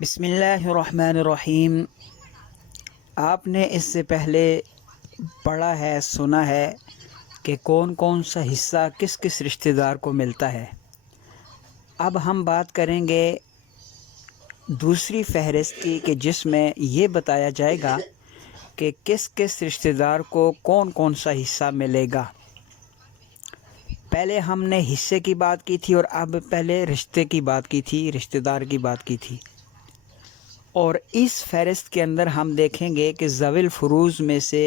بسم اللہ الرحمن الرحیم۔ آپ نے اس سے پہلے پڑھا ہے، سنا ہے کہ کون کون سا حصہ کس کس رشتہ دار کو ملتا ہے۔ اب ہم بات کریں گے دوسری فہرست کی کہ جس میں یہ بتایا جائے گا کہ کس کس رشتہ دار کو کون کون سا حصہ ملے گا۔ پہلے ہم نے حصے کی بات کی تھی اور اب پہلے رشتے کی بات کی تھی، رشتہ دار کی بات کی تھی، اور اس فہرست کے اندر ہم دیکھیں گے کہ ذوی الفروض میں سے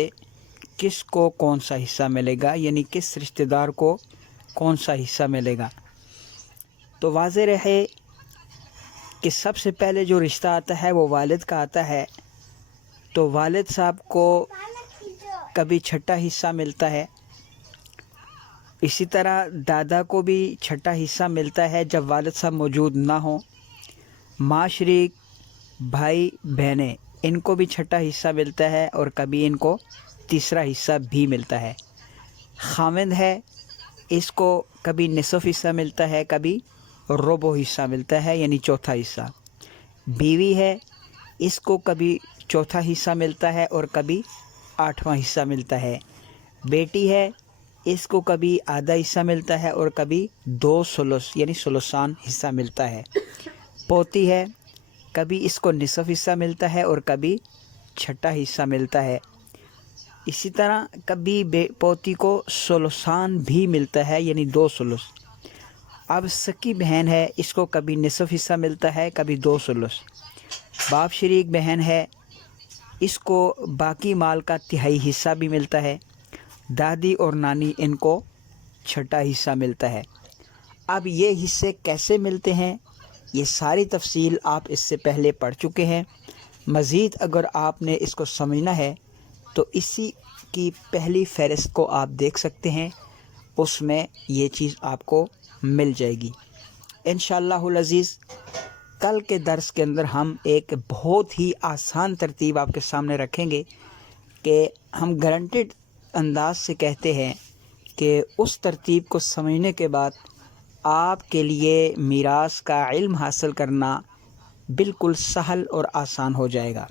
کس کو کون سا حصہ ملے گا، یعنی کس رشتہ دار کو کون سا حصہ ملے گا۔ تو واضح رہے کہ سب سے پہلے جو رشتہ آتا ہے وہ والد کا آتا ہے، تو والد صاحب کو کبھی چھٹا حصہ ملتا ہے، اسی طرح دادا کو بھی چھٹا حصہ ملتا ہے جب والد صاحب موجود نہ ہوں۔ ماں شریک، بھائی بہنیں، ان کو بھی چھٹا حصہ ملتا ہے اور کبھی ان کو تیسرا حصہ بھی ملتا ہے۔ خاوند ہے، اس کو کبھی نصف حصہ ملتا ہے، کبھی ربع حصہ ملتا ہے، یعنی چوتھا حصہ۔ بیوی ہے، اس کو کبھی چوتھا حصہ ملتا ہے اور کبھی آٹھواں حصہ ملتا ہے۔ بیٹی ہے، اس کو کبھی آدھا حصہ ملتا ہے اور کبھی 2 ثلث یعنی ثلثان حصہ ملتا ہے۔ پوتی ہے، کبھی اس کو نصف حصہ ملتا ہے اور کبھی چھٹا حصہ ملتا ہے۔ اسی طرح کبھی پوتی کو ثلثان بھی ملتا ہے، یعنی 2 ثلث۔ اب سکی بہن ہے، اس کو کبھی نصف حصہ ملتا ہے، کبھی 2 ثلث۔ باپ شریک بہن ہے، اس کو باقی مال کا تہائی حصہ بھی ملتا ہے۔ دادی اور نانی، ان کو چھٹا حصہ ملتا ہے۔ اب یہ حصے کیسے ملتے ہیں، یہ ساری تفصیل آپ اس سے پہلے پڑھ چکے ہیں۔ مزید اگر آپ نے اس کو سمجھنا ہے تو اسی کی پہلی فہرست کو آپ دیکھ سکتے ہیں، اس میں یہ چیز آپ کو مل جائے گی انشاءاللہ العزیز۔ کل کے درس کے اندر ہم ایک بہت ہی آسان ترتیب آپ کے سامنے رکھیں گے کہ ہم گارنٹیڈ انداز سے کہتے ہیں کہ اس ترتیب کو سمجھنے کے بعد آپ کے لیے میراث کا علم حاصل کرنا بالکل سہل اور آسان ہو جائے گا۔